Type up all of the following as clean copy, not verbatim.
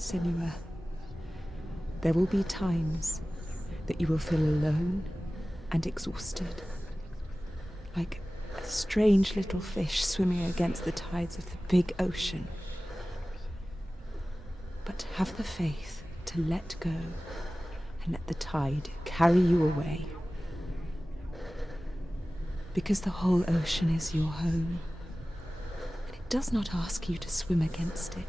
Senua, there will be times that you will feel alone and exhausted, like a strange little fish swimming against the tides of the big ocean. But have the faith to let go and let the tide carry you away. Because the whole ocean is your home, and it does not ask you to swim against it.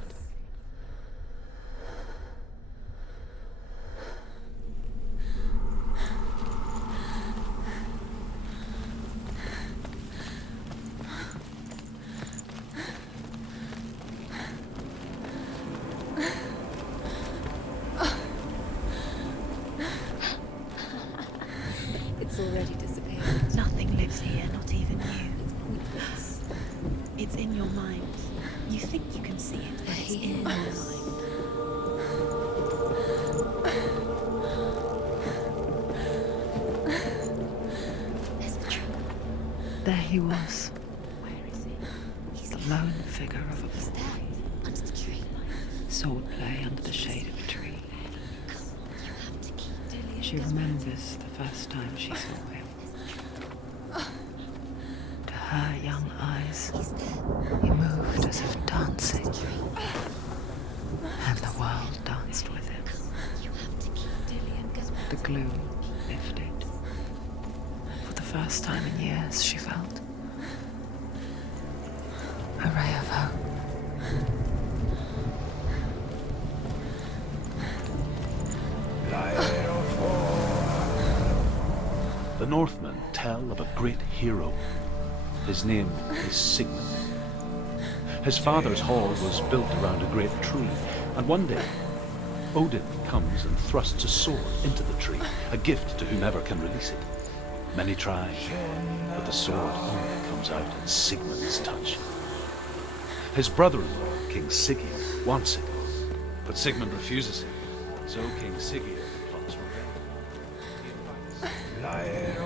It's already disappeared. Nothing lives here, not even you. It's in your mind. You think you can see it, but it's in your mind. There's the tree. There he was, Where is he? He's the lone figure of a He's boy. there, under the tree. Swordplay under the shade of a tree. You have to keep Dillian. She remembers the first time she saw him. To her young eyes, He's there. he moved as if dancing, and the world danced with him. You have to keep Dillian. The gloom lifted. For the first time in years, she felt a ray of hope. The Northmen tell of a great hero. His name is Sigmund. His father's hall was built around a great tree, and one day Odin comes and thrusts a sword into the tree, a gift to whomever can release it. Many try, but the sword only comes out at Sigmund's touch. His brother-in-law, King Siggeir, wants it, but Sigmund refuses it, so King Siggeir plots revenge. He invites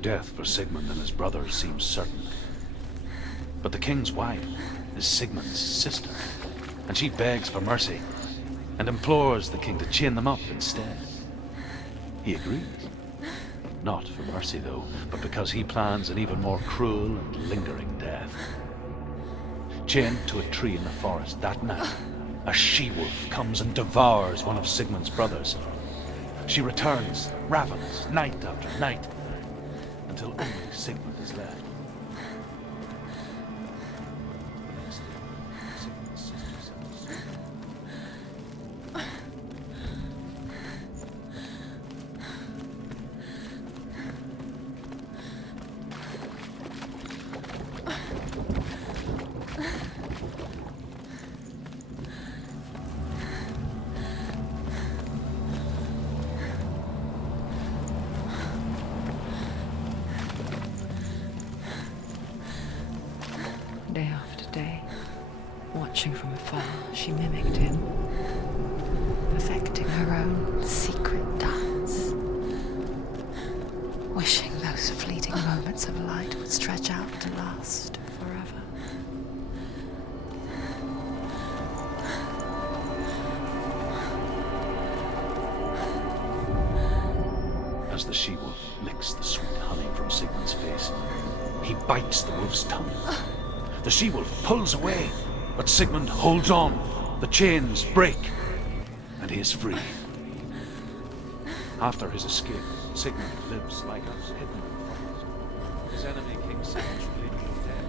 Death for Sigmund and his brothers seems certain. But the king's wife is Sigmund's sister, and she begs for mercy and implores the king to chain them up instead. He agrees. Not for mercy, though, but because he plans an even more cruel and lingering death. Chained to a tree in the forest that night, a she-wolf comes and devours one of Sigmund's brothers. She returns, ravenous, night after night, until only Sigmund is left. The next day, Sigmund's sister sent a Day after day, Watching from afar, she mimicked him, perfecting her own secret dance, wishing those fleeting moments of light would stretch out to last forever. As the she-wolf licks the sweet honey from Sigmund's face, he bites the wolf's tongue. The she-wolf pulls away, but Sigmund holds on. The chains break, and he is free. After his escape, Sigmund lives like us, hidden in the forest. His enemy, King Sigmund, is dead.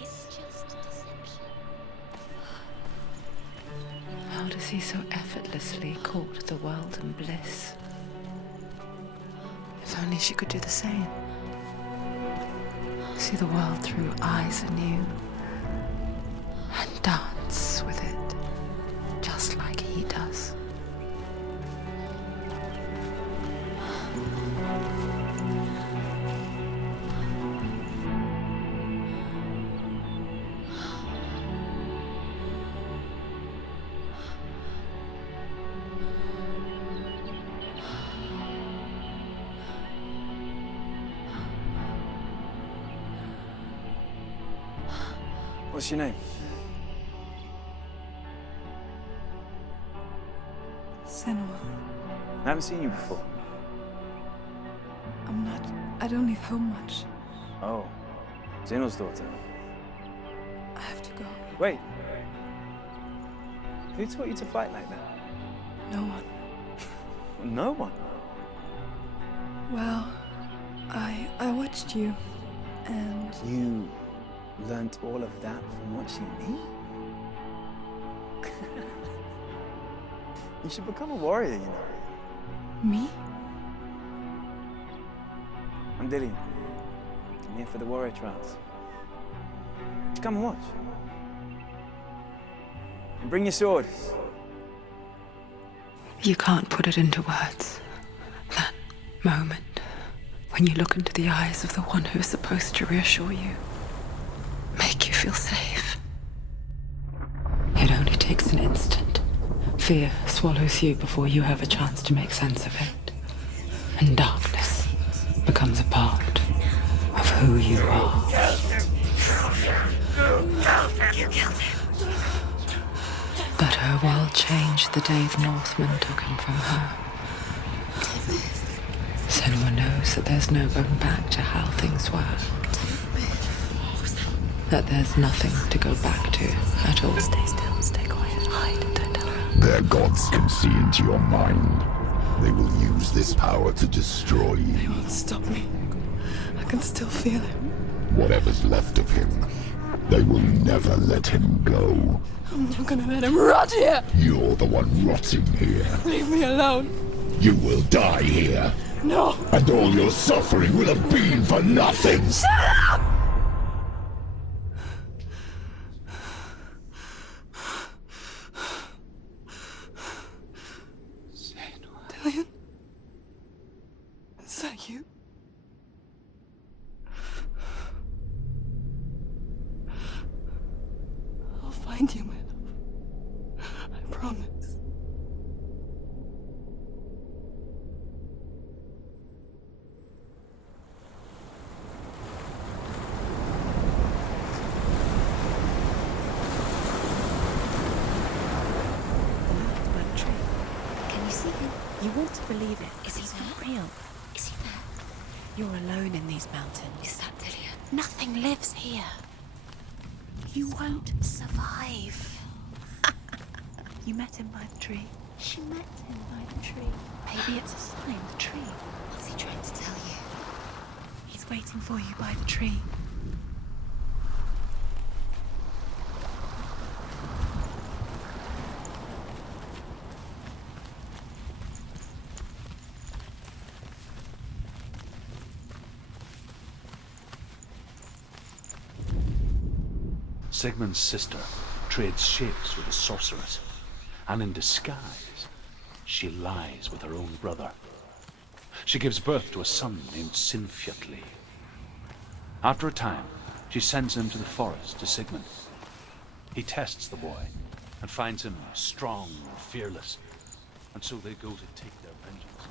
It's just deception. How does he so effortlessly court the world and bliss? If only she could do the same. See the world through eyes anew and dance with it, just like he does. What's your name? Senua. I haven't seen you before. I don't leave home much. Oh, Zeno's daughter. I have to go. Wait. Who taught you to fight like that? No one. No one. Well, I watched you, and You learnt all of that from watching me? You should become a warrior, you know. me? I'm Dillian. I'm here for the warrior trials. Just come and watch. And bring your sword. You can't put it into words. That moment when you look into the eyes of the one who is supposed to reassure you, make you feel safe. It only takes an instant. Fear swallows you before you have a chance to make sense of it. And darkness becomes a part of who you are. But her world changed the day the Northmen took him from her. Senua knows that there's no going back to how things were. That there's nothing to go back to at all. Stay still, stay quiet, hide, don't tell her. Their gods can see into your mind. They will use this power to destroy They you. won't stop me. I can still feel him. Whatever's left of him, they will never let him go. I'm not gonna let him rot here. You're the one rotting here. Leave me alone. You will die here, No. and all your suffering will have been for nothing. Dillian? Is that you? I'll find you, my love. I promise. Can you see him? You want to believe it. Is he It's there? not real. Is he there? You're alone in these mountains. Is that Dillian? Nothing lives here. You won't survive. You met him by the tree. She met him by the tree. Maybe it's a sign, the tree. What's he trying to tell you? He's waiting for you by the tree. Sigmund's sister trades shapes with a sorceress, and in disguise, she lies with her own brother. She gives birth to a son named Sinfjotli. After a time, she sends him to the forest to Sigmund. He tests the boy and finds him strong and fearless, and so they go to take their vengeance.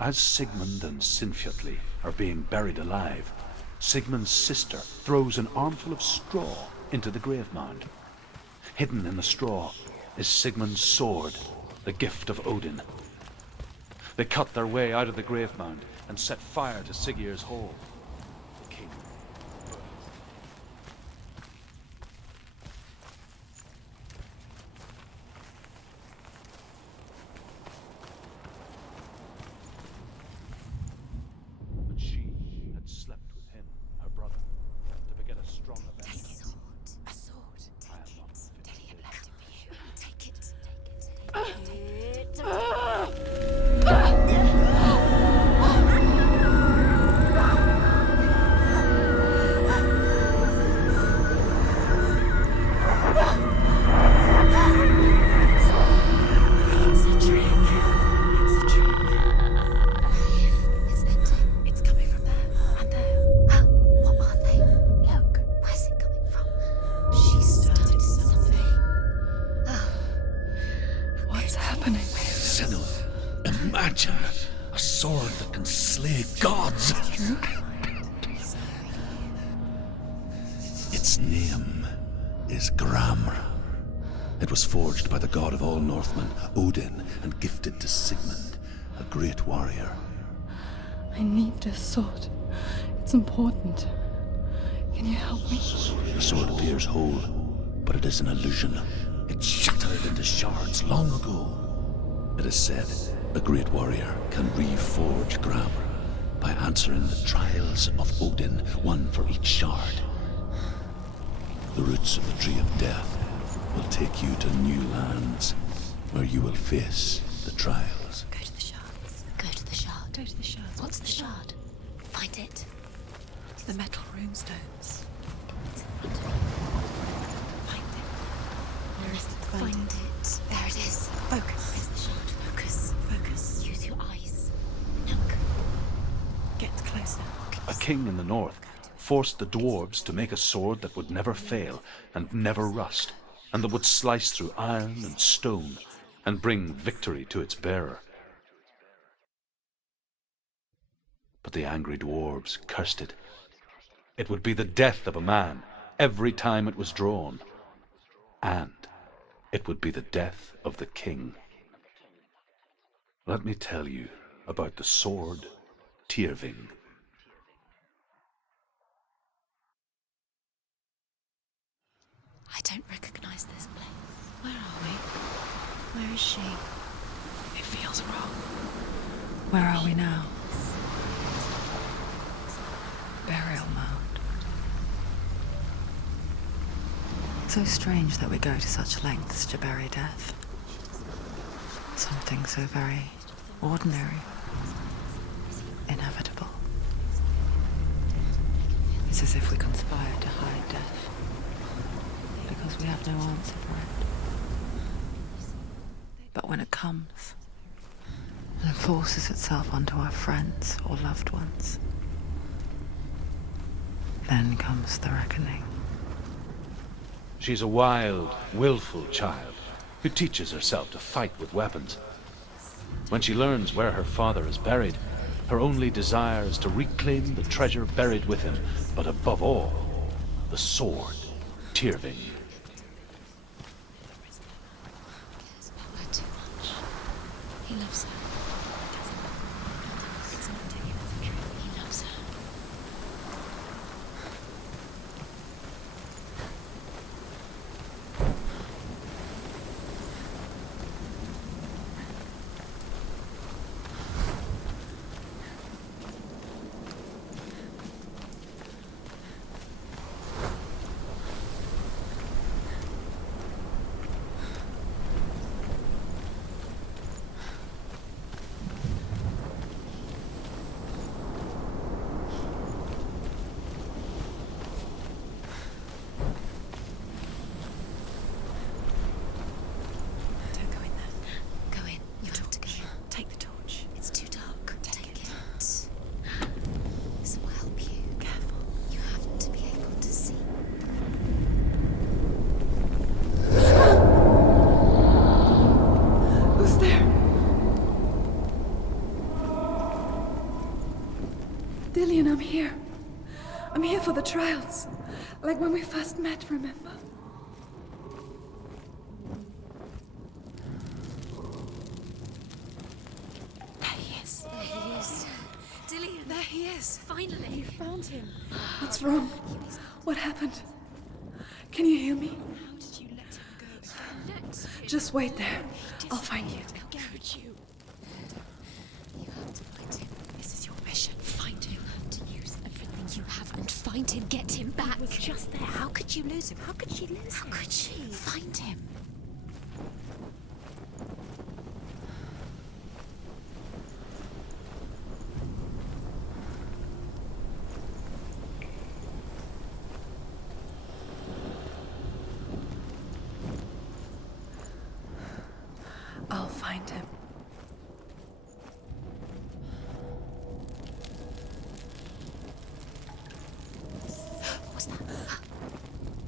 As Sigmund and Sinfjotli are being buried alive, Sigmund's sister throws an armful of straw into the grave mound. Hidden in the straw is Sigmund's sword, the gift of Odin. They cut their way out of the grave mound and set fire to Siggeir's hall. The king burns. But she had slept with him, her brother, to beget a stronger Take vessel. it. A sword. I am not fit to Teddy had take left it for you. Take it. It's a trick. It's a trick. It's ending. It's coming from there and there. Oh, what are they? Look, where's it coming from? She started something. Oh, What's happening? Senua, imagine a sword that can slay gods. Its name is Gramr. It was forged by the god of all Northmen, Odin, and gifted to Sigmund, a great warrior. I need this sword. It's important. Can you help me? The sword appears whole, but it is an illusion. It shattered into shards long ago. It is said a great warrior can reforge Gramr by answering the trials of Odin, one for each shard. The roots of the Tree of Death will take you to new lands, where you will face the trials. go to the shards. Go to the shard. Go to the shards. What's the shard? Find it. It's the metal runestones. It's in front of you. Find it. Where is it? Find it. There it is. Focus. Where's the shard? Focus. Focus. Use your eyes. Look. Get closer. A king in the north forced the dwarves to make a sword that would never fail and never rust, and that would slice through iron and stone and bring victory to its bearer. But the angry dwarves cursed it. It would be the death of a man every time it was drawn, and it would be the death of the king. Let me tell you about the sword Tyrving. I don't recognize this place. Where are we? Where is she? It feels wrong. Where are we now? Burial mound. So strange that we go to such lengths to bury death. Something so very ordinary, inevitable. It's as if we conspire to hide death, because we have no answer for it. But when it comes and forces itself onto our friends or loved ones, then comes the reckoning. She's a wild, willful child who teaches herself to fight with weapons. When she learns where her father is buried, her only desire is to reclaim the treasure buried with him, but above all, the sword, Tyrving. Cares about her too much. He loves her. It's not taking as a truth. He loves her. Dillian, I'm here. I'm here for the trials. Like when we first met, remember? There he is. There he is. Dillian. There he is. Finally. You found him. What's wrong? What happened? Can you hear me? How did you let him go? Let him. Just wait there. I'll find you. How could you? You have to find him. This is your mission. Find him. You have to use everything you have and find him. Get him back. He was just there. How could you lose him? How could she lose him? How could she? Find him. I'll find him. What was that?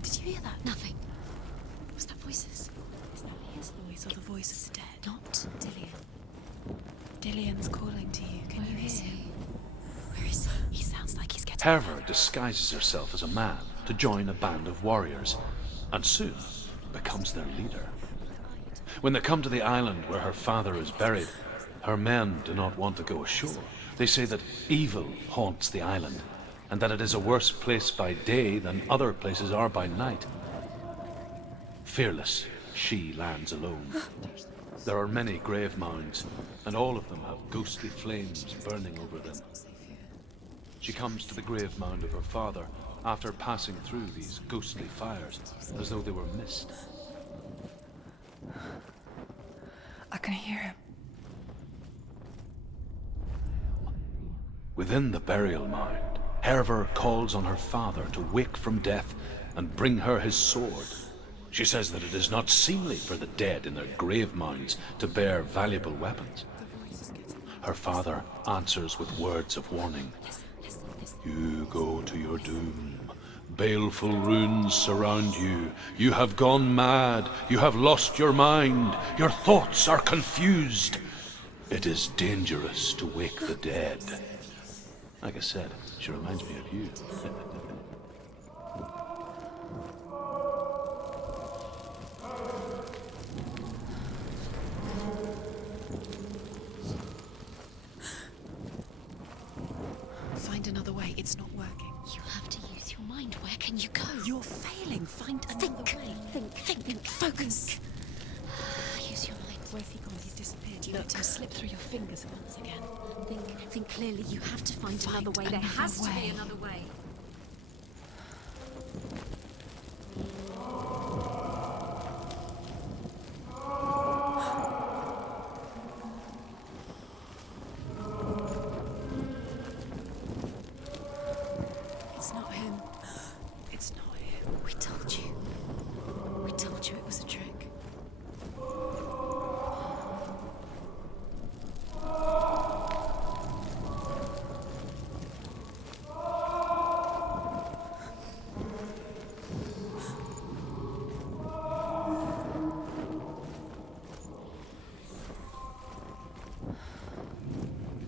Did you hear that? Nothing. Was that voices? Is that his voice or the voice of the dead? Not Dillian. Dillian's calling to you. Can you Where is hear he? him? Where is he? He sounds like he's getting Herver disguises herself as a man to join a band of warriors, and soon becomes their leader. When they come to the island where her father is buried, her men do not want to go ashore. They say that evil haunts the island, and that it is a worse place by day than other places are by night. Fearless, she lands alone. There are many grave mounds, and all of them have ghostly flames burning over them. She comes to the grave mound of her father after passing through these ghostly fires, as though they were mist. I can hear him. Within the burial mound, Herver calls on her father to wake from death and bring her his sword. She says that it is not seemly for the dead in their grave mounds to bear valuable weapons. Her father answers with words of warning. You go to your doom. Baleful runes surround you. You have gone mad. You have lost your mind. Your thoughts are confused. It is dangerous to wake the dead. Like I said, she reminds me of you. Find another way. It's not working. You have to use your mind. Where can you go? You're failing. Find another way. Think. Focus. Use your mind. Where's he gone? He's disappeared. You let him slip through your fingers once again. Think clearly. You have to find another way. There has to be another way. It's not him. It's not him. We told you. We told you it was a trick.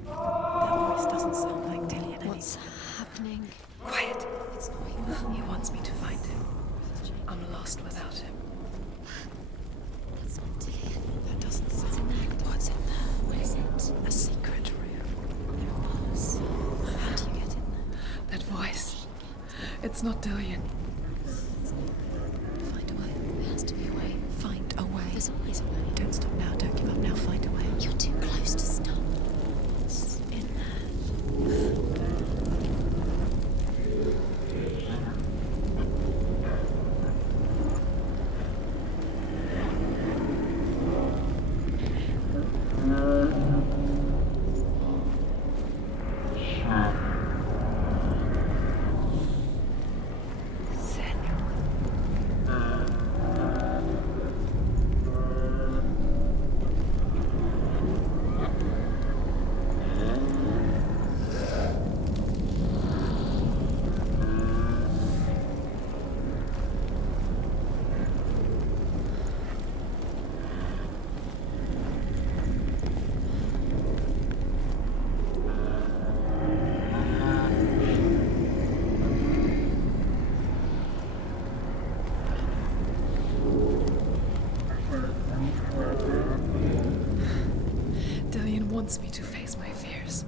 That voice doesn't sound like Dillian anymore. What's happening? Quiet. It's not him. He wants me to find him. I'm lost without him. That's not Dillian. That doesn't What's in sound there? like What's in there? What is it? a secret room. There are bars. How do you get in there? That voice. It's not Dillian. Find a way. There has to be a way. Find a way. There's always a way. Don't stop now. Don't give up now. Find a way. You're too close to stop. What's in there? wants me to face my fears.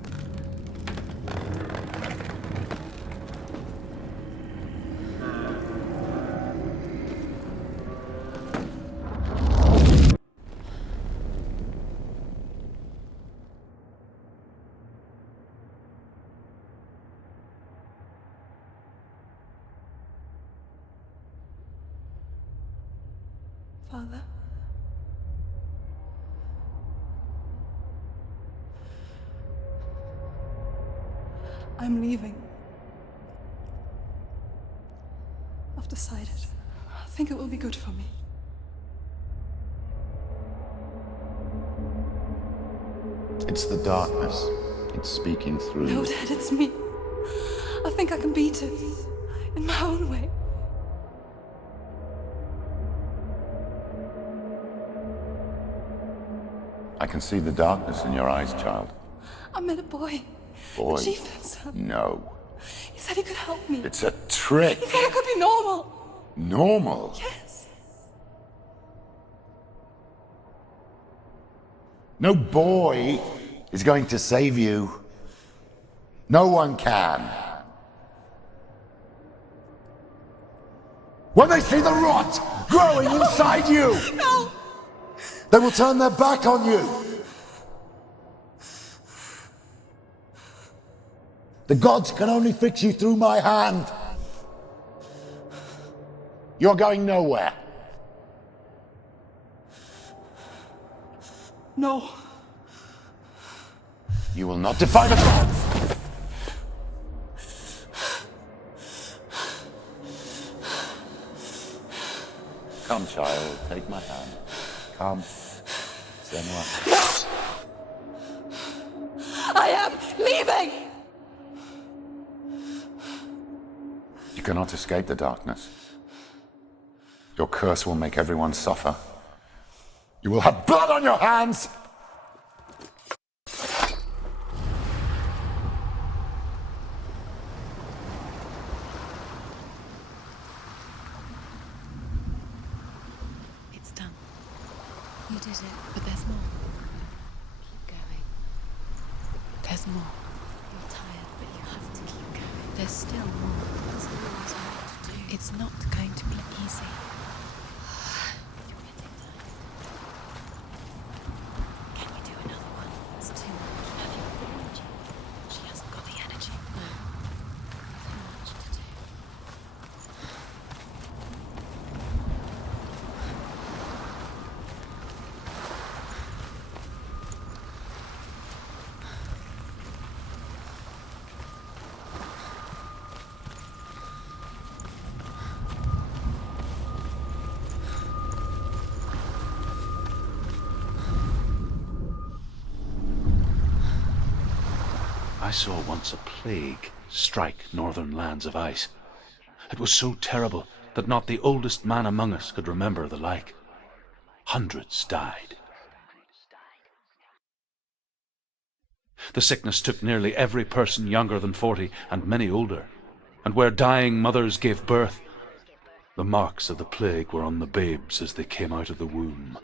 Father? I'm leaving. I've decided. I think it will be good for me. It's the darkness. It's speaking through No, you. Dad, it's me. I think I can beat it. In my own way. I can see the darkness in your eyes, child. I met a boy. Boy. The chieftain's son. No. He said he could help me. It's a trick. He said I could be normal. Normal. Yes. No boy is going to save you. No one can. When they see the rot growing inside you, No! they will turn their back on you. The gods can only fix you through my hand. You're going nowhere. No. You will not defy the gods. Come, child, take my hand. Come. Senua. I am leaving! You cannot escape the darkness. Your curse will make everyone suffer. You will have blood on your hands! It's done. You did it. But there's more. Keep going. There's more. You're tired, but you have to keep going. There's still more. There's always more to do. It's not going to be easy. You're getting tired. Can you do another one? It's too much. Have you got the energy? She hasn't got the energy. No. Too much to do. I saw once a plague strike northern lands of ice. It was so terrible that not the oldest man among us could remember the like. Hundreds died. The sickness took nearly every person younger than 40 and many older, and where dying mothers gave birth, the marks of the plague were on the babes as they came out of the womb.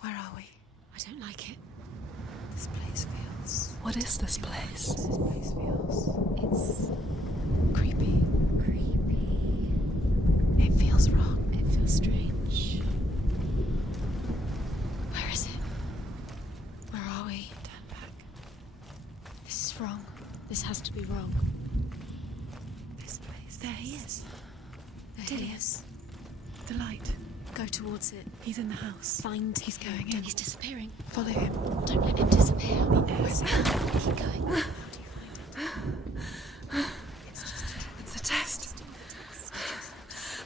Where are we? I don't like it. This place feels... What is this place? This place feels... It's... creepy. Creepy. It feels wrong. It feels strange. Where is it? Where are we? Turn back. This is wrong. This has to be wrong. This place. There he is. There he is. The light. Go towards it. He's in the house. Find He's him. going in. He's disappearing. Follow him. Don't let him disappear. Where's he? Keep going. How do you find him? It's just It's a test.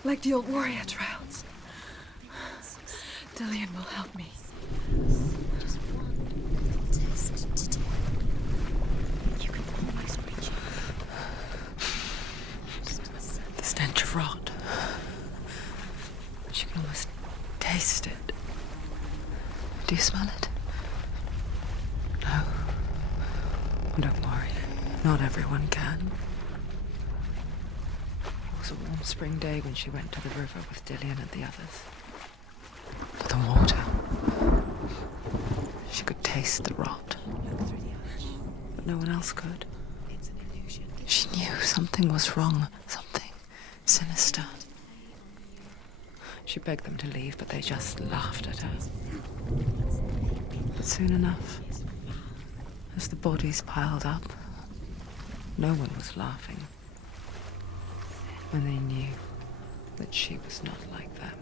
Like the old warrior trials. Dillian will help me. just one little test to do. You can almost reach it. The stench of rot. She can almost taste it. Do you smell it? No. Don't worry. Not everyone can. was a warm spring day when she went to the river with Dillian and the others. But the water... She could taste the rot. But no one else could. She knew something was wrong, something sinister. She begged them to leave, but they just laughed at her. But soon enough, as the bodies piled up, no one was laughing. And they knew that she was not like them.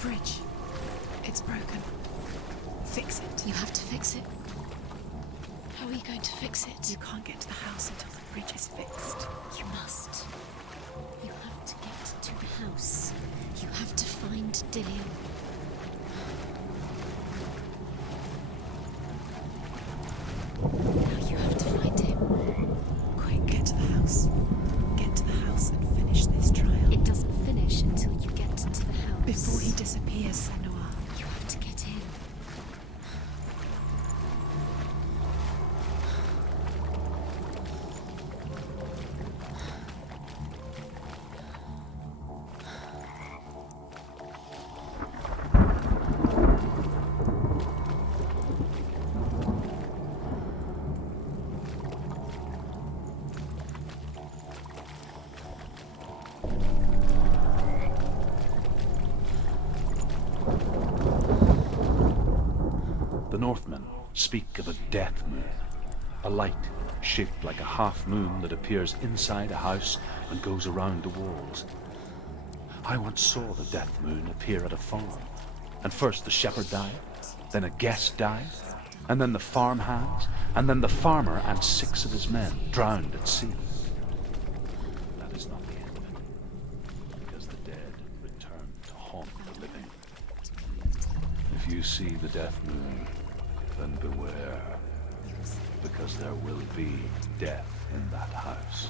Bridge. It's broken. Fix it. You have to fix it. How are you going to fix it? You can't get to the house until the bridge is fixed. You must. You have to get to the house. You have to find Dillian. Now you have to find him. Quick, get to the house. Get to the house and finish this trial. It doesn't finish until you get to the house. Before he disappears, Senua. You have to get in. The Northmen speak of a death moon, a light shaped like a half moon that appears inside a house and goes around the walls. I once saw the death moon appear at a farm, and first the shepherd died, then a guest died, and then the farm hands, and then the farmer and 6 of his men drowned at sea. That is not the end of it, because the dead return to haunt the living. If you see the death moon, then beware, because there will be death in that house.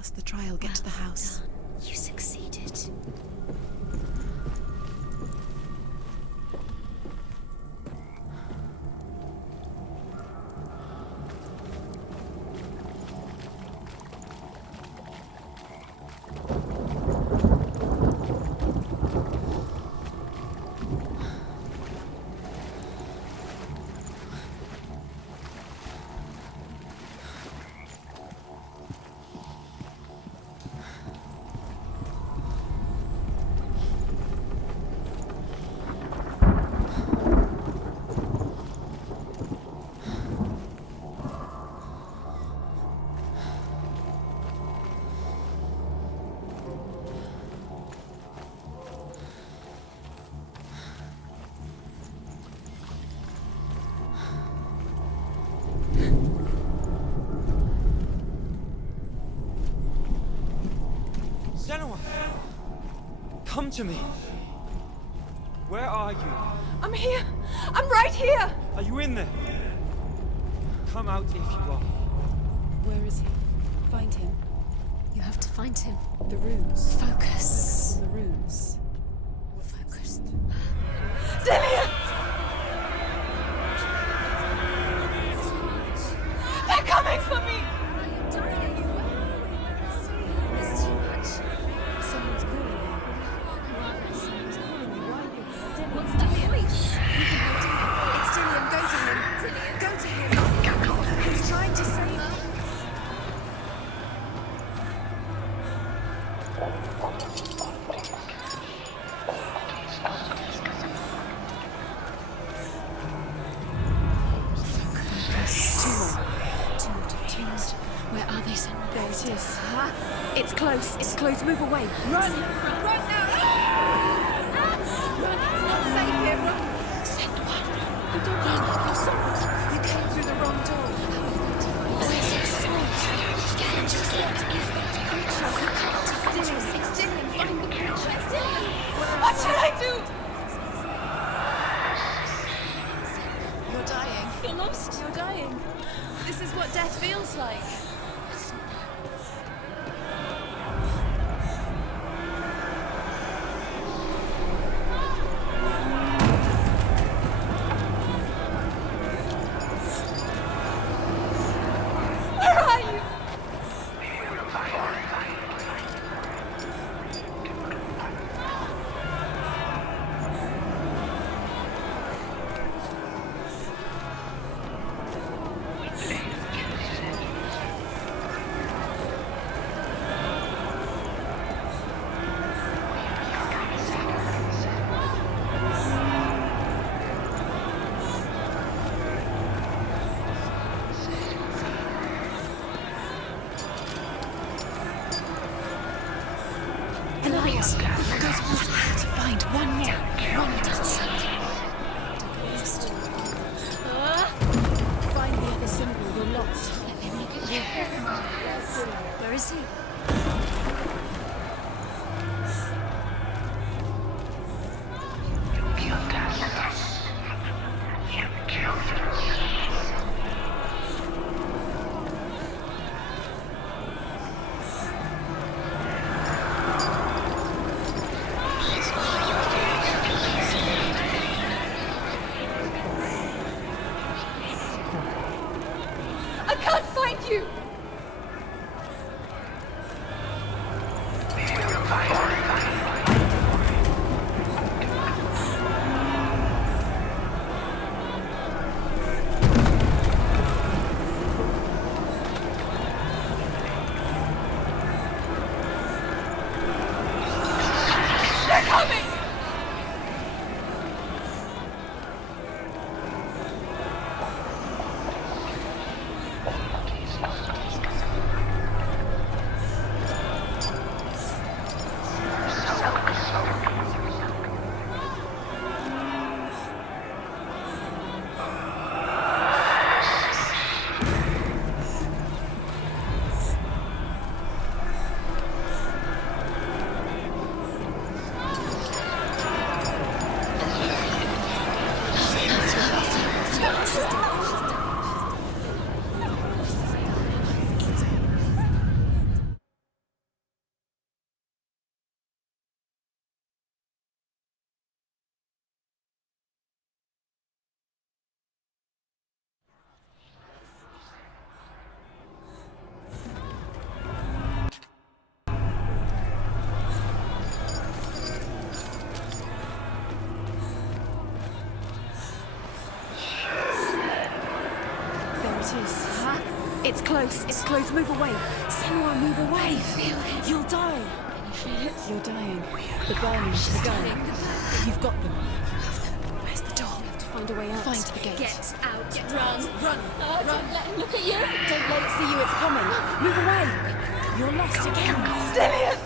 pass the trial, get to the house. You succeeded. Senua! Come to me! Where are you? I'm here! I'm right here! Are you in there? Come out if you are. Where is he? Find him. You have to find him. The runes. Focus. The runes. Focused. Dillian! They're coming for me! It's too much. Someone's calling you. Who are they? Someone's calling you. Why are you? What's that voice? It's Dillian. Go to him. Go to him. He's trying to save you. Where are they, son? There it is. Huh? It's close. It's close. Move away. Run! Run now! Run! It's not safe here. Run! Senua! You don't run. Your sword. You came through the wrong door. Where's your sword? Find your sword. Is that creature? You can't. It's Dillian. Find the creature. It's Dillian. What should I do? You're dying. You're lost. You're dying. This is what death feels like. Where are you? The light. Go towards it to find one more. One dancer. Find the other symbol. You're lost. Let him look at you. Where is he? I can't find you! is. Huh? It's close. It's close. Move away. Senua, move away. Feel it. You'll die. Can you feel it? You're dying. The burning's begun. You've got them. Where's the door? We have to find a way out. Find the gate. Get out. Run. Run. Don't let him look at you. Don't let it see you. It's coming. Move away. You're lost again. Stillian!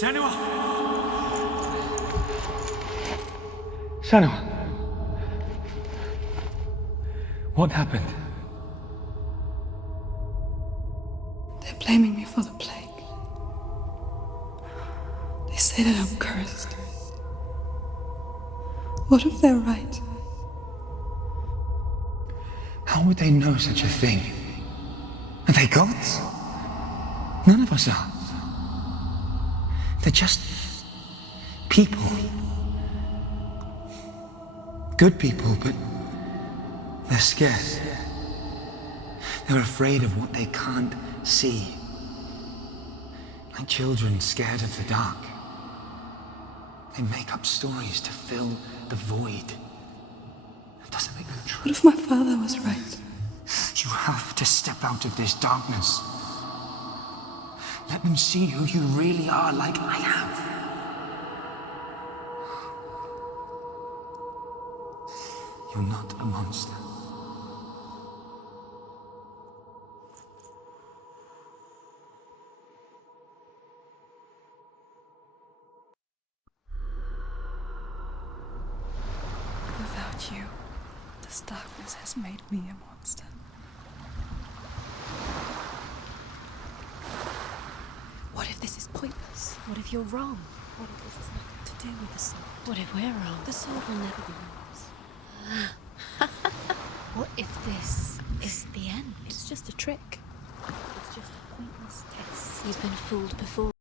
Senua! Senua! What happened? They're blaming me for the plague. They say that I'm cursed. What if they're right? How would they know such a thing? Are they gods? None of us are. They're just people. Good people, but they're scared. They're afraid of what they can't see. Like children scared of the dark. They make up stories to fill the void. That doesn't make them true. What if my father was right? You have to step out of this darkness. Let them see who you really are, like I have. You're not a monster. Without you, this darkness has made me a monster. What if this is pointless? What if you're wrong? What if this has nothing to do with the sword? What if we're wrong? The sword will never be yours. What if this is the end? It's just a trick. It's just a pointless test. You've been fooled before.